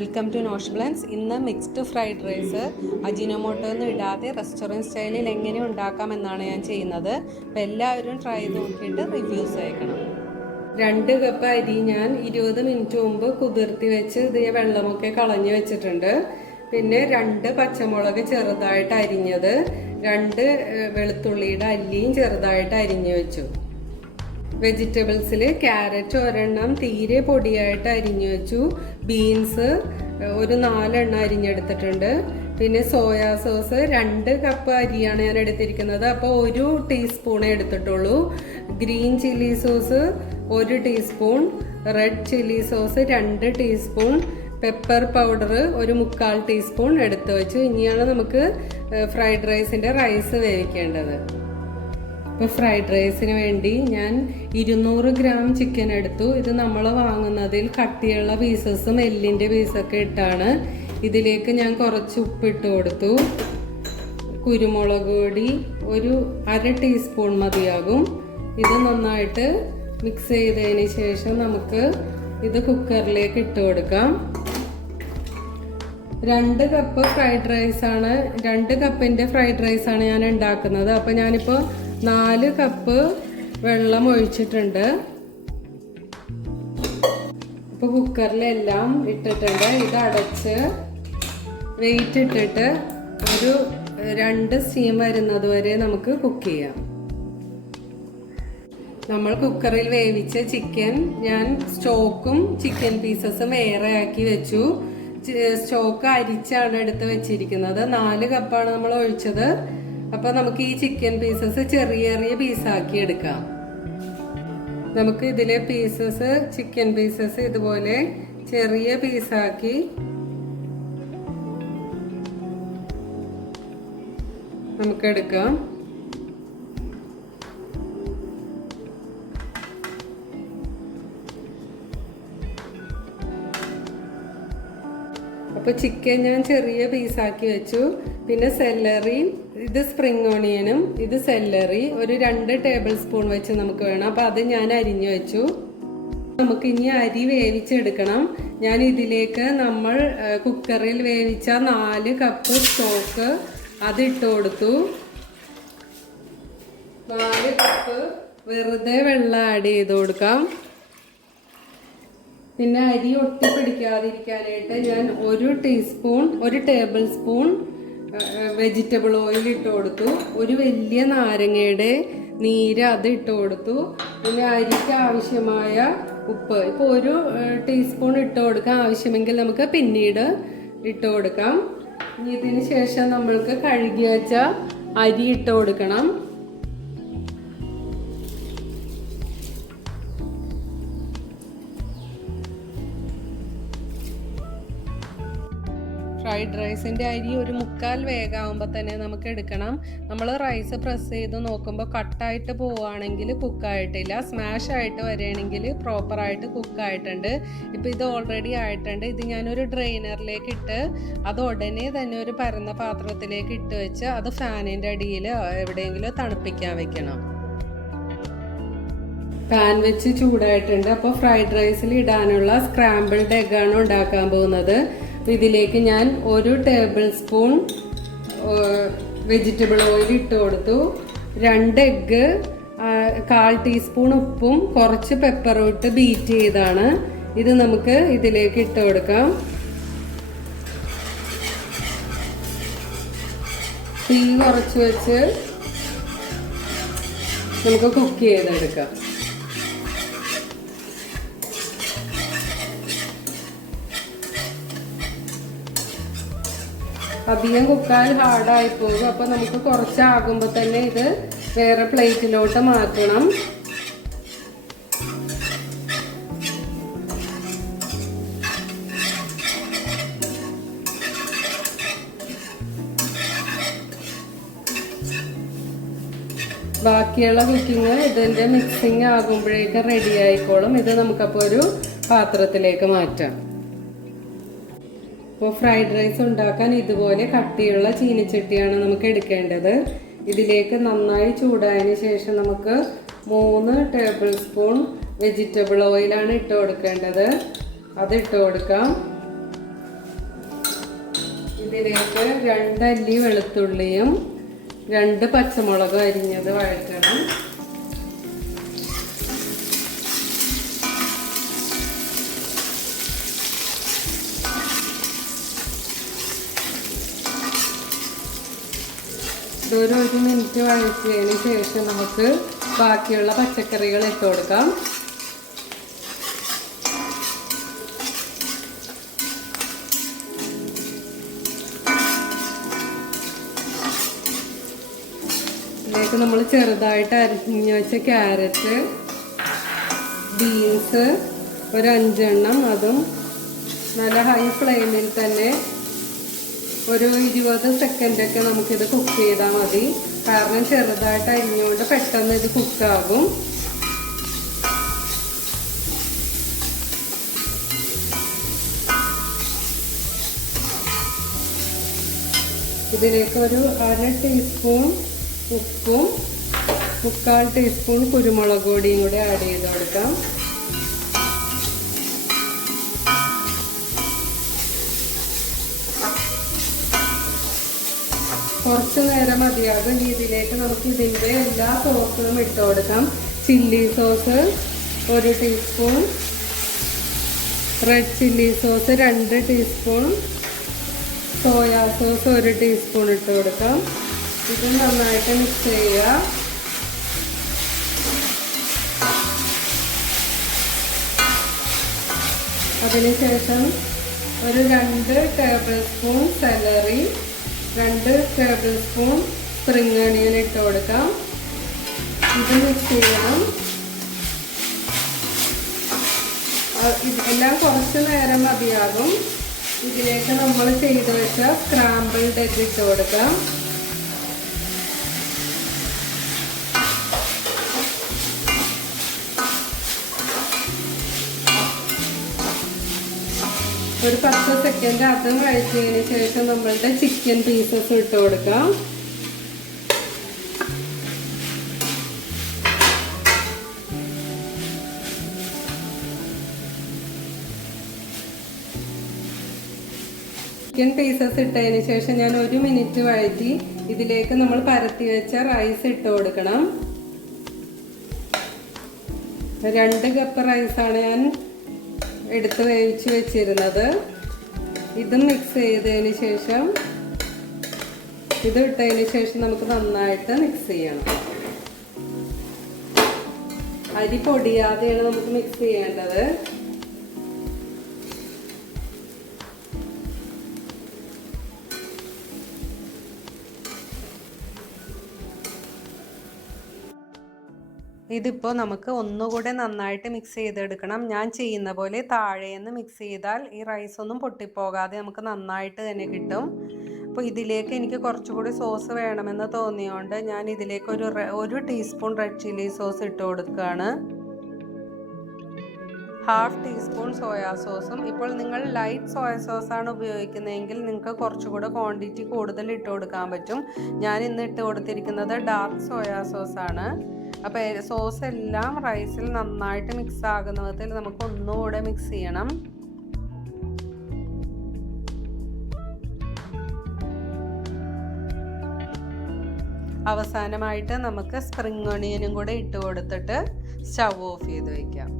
Welcome to Nosh Blends. ഇന്ന് mixed fried rice Ajinomoto ഒന്നും ഇടാതെ റെസ്റ്റോറൻറ്റ് സ്റ്റൈലിൽ എങ്ങനെ ഉണ്ടാക്കാമെന്നാണ് ഞാൻ ചെയ്യുന്നത്. അപ്പോൾ എല്ലാവരും ട്രൈ ചെയ്ത് നോക്കിയിട്ട് റിവ്യൂസ് അയക്കണം. 2 കപ്പ് അരി ഞാൻ 20 മിനിറ്റ് മുമ്പ് കുതിർത്തി വെച്ച് ഇതേ വെള്ളമൊക്കെ കളഞ്ഞ് വെച്ചിട്ടുണ്ട്. പിന്നെ 2 പച്ചമുളക് ചെറുതായിട്ട് അരിഞ്ഞത്, 2 വെളുത്തുള്ളിയുടെ അല്ലിയും ചെറുതായിട്ട് അരിഞ്ഞു വെച്ചു. വെജിറ്റബിൾസിൽ ക്യാരറ്റ് ഒരെണ്ണം തീരെ പൊടിയായിട്ട് അരിഞ്ഞു വെച്ചു. ബീൻസ് ഒരു 4 എണ്ണം അരിഞ്ഞെടുത്തിട്ടുണ്ട്. പിന്നെ സോയാ സോസ് 2 കപ്പ് അരിയാണ് ഞാൻ എടുത്തിരിക്കുന്നത്, അപ്പോൾ 1 ടീസ്പൂണേ എടുത്തിട്ടുള്ളൂ. Green chilli sauce 1 teaspoon, red chilli sauce 2 teaspoon, pepper powder 1/4 teaspoon എടുത്തു വെച്ചു. ഇനിയാണ് നമുക്ക് ഫ്രൈഡ് റൈസിൻ്റെ റൈസ് വേവിക്കേണ്ടത്. ഇപ്പോൾ ഫ്രൈഡ് റൈസിന് വേണ്ടി ഞാൻ 200 ഗ്രാം ചിക്കൻ എടുത്തു. ഇത് നമ്മൾ വാങ്ങുന്നതിൽ കട്ടിയുള്ള പീസസും എല്ലിൻ്റെ പീസൊക്കെ ഇട്ടാണ്. ഇതിലേക്ക് ഞാൻ കുറച്ച് ഉപ്പിട്ട് കൊടുത്തു. കുരുമുളക് പൊടി ഒരു 1/2 ടീസ്പൂൺ മതിയാകും. ഇത് നന്നായിട്ട് മിക്സ് ചെയ്തതിന് ശേഷം നമുക്ക് ഇത് കുക്കറിലേക്ക് ഇട്ട് കൊടുക്കാം. 2 കപ്പ് ഫ്രൈഡ് റൈസാണ്, 2 കപ്പിൻ്റെ ഫ്രൈഡ് റൈസാണ് ഞാൻ ഉണ്ടാക്കുന്നത്. അപ്പോൾ ഞാനിപ്പോൾ 4 കപ്പ് വെള്ളം ഒഴിച്ചിട്ടുണ്ട്. ഇപ്പോൾ കുക്കറിലെല്ലാം ഇട്ടിട്ടുണ്ട്. ഇത് അടച്ച് വെയിറ്റ് ഇട്ടിട്ട് ഒരു 2 സ്റ്റീം വരുന്നത് വരെ നമുക്ക് കുക്ക് ചെയ്യാം. നമ്മൾ കുക്കറിൽ വേവിച്ച ചിക്കൻ ഞാൻ സ്റ്റോക്കും ചിക്കൻ പീസസും വേറെ ആക്കി വെച്ചു. സ്റ്റോക്ക് അരിച്ചാണ് എടുത്ത് വെച്ചിരിക്കുന്നത്. 4 കപ്പാണ് നമ്മൾ ഒഴിച്ചത്. അപ്പോൾ നമുക്ക് ഈ ചിക്കൻ പീസസ് ചെറിയ ചെറിയ പീസാക്കി എടുക്കാം. നമുക്ക് ഇതിലെ പീസസ് ചിക്കൻ പീസസ് ഇതുപോലെ ചെറിയ പീസാക്കി നമുക്ക് എടുക്കാം. അപ്പോൾ ചിക്കൻ ഞാൻ ചെറിയ പീസാക്കി വെച്ചു. പിന്നെ സെല്ലറി, ഇത് സ്പ്രിംഗ് ഓണിയനും ഇത് സെല്ലറി ഒരു 2 ടേബിൾ സ്പൂൺ വെച്ച് നമുക്ക് വേണം. അപ്പോൾ അത് ഞാൻ അരിഞ്ഞു വെച്ചു. നമുക്ക് ഇനി അരി വേവിച്ചെടുക്കണം. ഞാൻ ഇതിലേക്ക് നമ്മൾ കുക്കറിൽ വേവിച്ച 4 കപ്പ് സ്റ്റോക്ക് അതിട്ട് കൊടുത്തു. 4 കപ്പ് വെറുതെ വെള്ളം ആഡ് ചെയ്ത് കൊടുക്കാം. പിന്നെ അരി ഒട്ടിപ്പിടിക്കാതിരിക്കാനായിട്ട് ഞാൻ 1 ടേബിൾ സ്പൂൺ വെജിറ്റബിൾ ഓയിൽ ഇട്ട് കൊടുത്തു. ഒരു വലിയ നാരങ്ങയുടെ നീര് അത് ഇട്ട് കൊടുത്തു. പിന്നെ അരിക്ക് ആവശ്യമായ ഉപ്പ് ഇപ്പോൾ 1 ടീസ്പൂൺ ഇട്ട് കൊടുക്കാം. ആവശ്യമെങ്കിൽ നമുക്ക് പിന്നീട് ഇട്ട് കൊടുക്കാം. ഇതിന് ശേഷം നമ്മൾക്ക് കഴുകി വെച്ച അരി ഇട്ട് കൊടുക്കണം. ഫ്രൈഡ് റൈസിൻ്റെ അരി ഒരു 1/4 വേഗമാകുമ്പോൾ തന്നെ നമുക്ക് എടുക്കണം. നമ്മൾ റൈസ് പ്രസ് ചെയ്ത് നോക്കുമ്പോൾ കട്ടായിട്ട് പോവുകയാണെങ്കിൽ കുക്കായിട്ടില്ല, സ്മാഷ് ആയിട്ട് വരികയാണെങ്കിൽ പ്രോപ്പറായിട്ട് കുക്കായിട്ടുണ്ട്. ഇപ്പോൾ ഇത് ഓൾറെഡി ആയിട്ടുണ്ട്. ഇത് ഞാനൊരു ഡ്രെയിനറിലേക്ക് ഇട്ട് അത് ഉടനെ തന്നെ ഒരു പരന്ന പാത്രത്തിലേക്ക് ഇട്ട് വെച്ച് അത് ഫാനിൻ്റെ അടിയിൽ എവിടെയെങ്കിലും തണുപ്പിക്കാൻ വെക്കണം. പാൻ വെച്ച് ചൂടായിട്ടുണ്ട്. അപ്പോൾ ഫ്രൈഡ് റൈസിൽ ഇടാനുള്ള സ്ക്രാമ്പിൾഡ് എഗ്ഗാണ് ഉണ്ടാക്കാൻ പോകുന്നത്. ഇതിലേക്ക് ഞാൻ 1 ടേബിൾ സ്പൂൺ വെജിറ്റബിൾ ഓയിൽ ഇട്ട് കൊടുത്തു. 2 എഗ്ഗ്, 1/4 ടീസ്പൂൺ ഉപ്പും കുറച്ച് പെപ്പറും ഇട്ട് ബീറ്റ് ചെയ്താണ്. ഇത് നമുക്ക് ഇതിലേക്ക് ഇട്ട് കൊടുക്കാം. തീ കുറച്ച് വെച്ച് നമുക്ക് കുക്ക് ചെയ്തെടുക്കാം. അധികം കുക്കാൻ ഹാർഡായി പോകും. അപ്പോൾ നമുക്ക് കുറച്ചാകുമ്പോൾ തന്നെ ഇത് വേറെ പ്ലേറ്റിലോട്ട് മാറ്റണം. ബാക്കിയുള്ള കുക്കിങ് ഇതിൻ്റെ മിക്സിങ് ആകുമ്പോഴേക്കും റെഡി ആയിക്കോളും. ഇത് നമുക്കപ്പോൾ ഒരു പാത്രത്തിലേക്ക് മാറ്റാം. അപ്പോൾ ഫ്രൈഡ് റൈസ് ഉണ്ടാക്കാൻ ഇതുപോലെ കട്ടിയുള്ള ചീനിച്ചട്ടിയാണ് നമുക്ക് എടുക്കേണ്ടത്. ഇതിലേക്ക് നന്നായി ചൂടായതിന് ശേഷം നമുക്ക് 3 ടേബിൾ സ്പൂൺ വെജിറ്റബിൾ ഓയിലാണ് ഇട്ട് കൊടുക്കേണ്ടത്. അതിട്ട് കൊടുക്കാം. ഇതിലേക്ക് 2 അല്ലി വെളുത്തുള്ളിയും 2 പച്ചമുളകും അരിഞ്ഞത് വഴറ്റണം. ഇതൊരു 1 മിനിറ്റ് വഴറ്റിയതിന് ശേഷം നമുക്ക് ബാക്കിയുള്ള പച്ചക്കറികൾ ഇട്ട് കൊടുക്കാം. ഇതിലേക്ക് നമ്മൾ ചെറുതായിട്ട് അരിഞ്ഞു വെച്ച ക്യാരറ്റ്, ബീൻസ് ഒരു 5 എണ്ണം, അതും നല്ല ഹൈ ഫ്ലെയിമിൽ തന്നെ ഒരു 20 സെക്കൻഡൊക്കെ നമുക്കിത് കുക്ക് ചെയ്താൽ മതി. കാരണം ചെറുതായിട്ട് അരിഞ്ഞുകൊണ്ട് പെട്ടെന്ന് ഇത് കുക്കാകും. ഇതിലേക്ക് ഒരു 1/2 ടീസ്പൂൺ ഉപ്പും 1/4 ടീസ്പൂൺ കുരുമുളക് പൊടിയും കൂടി ആഡ് ചെയ്ത് കൊടുക്കാം. കുറച്ച് നേരം മതിയാകും. ഇതിലേക്ക് നമുക്ക് ഇതിൻ്റെ എല്ലാ സോസും ഇട്ട് കൊടുക്കാം. Chilli sauce 1 teaspoon, red chilli sauce 2 teaspoon, soya sauce 1 teaspoon ഇട്ട് കൊടുക്കാം. ഇത് നന്നായിട്ട് മിക്സ് ചെയ്യുക. അതിനുശേഷം ഒരു 2 table spoon celery, 2 table spoon spring onion ഇട്ട് കൊടുക്കാം. ഇത് മിക്സ് ചെയ്യണം. എല്ലാം കുറച്ച് നേരം മതിയാകും. ഇതിലേക്ക് നമ്മൾ ചെയ്ത് വെച്ച സ്ക്രാമ്പിൾഡ് എഗ് ഇട്ട് കൊടുക്കാം. ഒരു 10 സെക്കൻഡ് അതും വഴറ്റിയതിന് ശേഷം നമ്മളുടെ ചിക്കൻ പീസസ് ഇട്ട് കൊടുക്കാം. ചിക്കൻ പീസസ് ഇട്ടതിന് ശേഷം ഞാൻ 1 മിനിറ്റ് വഴറ്റി ഇതിലേക്ക് നമ്മൾ പരത്തി വെച്ച റൈസ് ഇട്ട് കൊടുക്കണം. 2 കപ്പ് റൈസാണ് ഞാൻ എടുത്ത് വേവിച്ച് വെച്ചിരുന്നത്. ഇതും മിക്സ് ചെയ്തതിന് ശേഷം ഇത് ഇട്ടതിന് ശേഷം നമുക്ക് നന്നായിട്ട് മിക്സ് ചെയ്യണം. അരി പൊടിയാതെയാണ് നമുക്ക് മിക്സ് ചെയ്യേണ്ടത്. ഇതിപ്പോൾ നമുക്ക് ഒന്നുകൂടെ നന്നായിട്ട് മിക്സ് ചെയ്തെടുക്കണം. ഞാൻ ചെയ്യുന്ന പോലെ താഴേന്ന് മിക്സ് ചെയ്താൽ ഈ റൈസൊന്നും പൊട്ടിപ്പോകാതെ നമുക്ക് നന്നായിട്ട് തന്നെ കിട്ടും. അപ്പോൾ ഇതിലേക്ക് എനിക്ക് കുറച്ചുകൂടി സോസ് വേണമെന്ന് തോന്നിയോണ്ട് ഞാൻ ഇതിലേക്ക് ഒരു ടീസ്പൂൺ റെഡ് ചില്ലി സോസ് ഇട്ട് കൊടുക്കുകയാണ്. 1/2 ടീസ്പൂൺ സോയാ സോസും. ഇപ്പോൾ നിങ്ങൾ ലൈറ്റ് സോയ സോസാണ് ഉപയോഗിക്കുന്നതെങ്കിൽ നിങ്ങൾക്ക് കുറച്ചുകൂടെ ക്വാണ്ടിറ്റി കൂടുതൽ ഇട്ട് കൊടുക്കാൻ പറ്റും. ഞാൻ ഇന്ന് ഇട്ട് കൊടുത്തിരിക്കുന്നത് ഡാർക്ക് സോയാ സോസാണ്. അപ്പോൾ സോസ് എല്ലാം റൈസിൽ നന്നായിട്ട് മിക്സ് ആകുന്ന വിധത്തിൽ നമുക്ക് ഒന്നുകൂടെ മിക്സ് ചെയ്യണം. അവസാനമായിട്ട് നമുക്ക് സ്പ്രിംഗ് ഓണിയനും കൂടെ ഇട്ട് കൊടുത്തിട്ട് സ്റ്റവ് ഓഫ് ചെയ്ത് വയ്ക്കാം.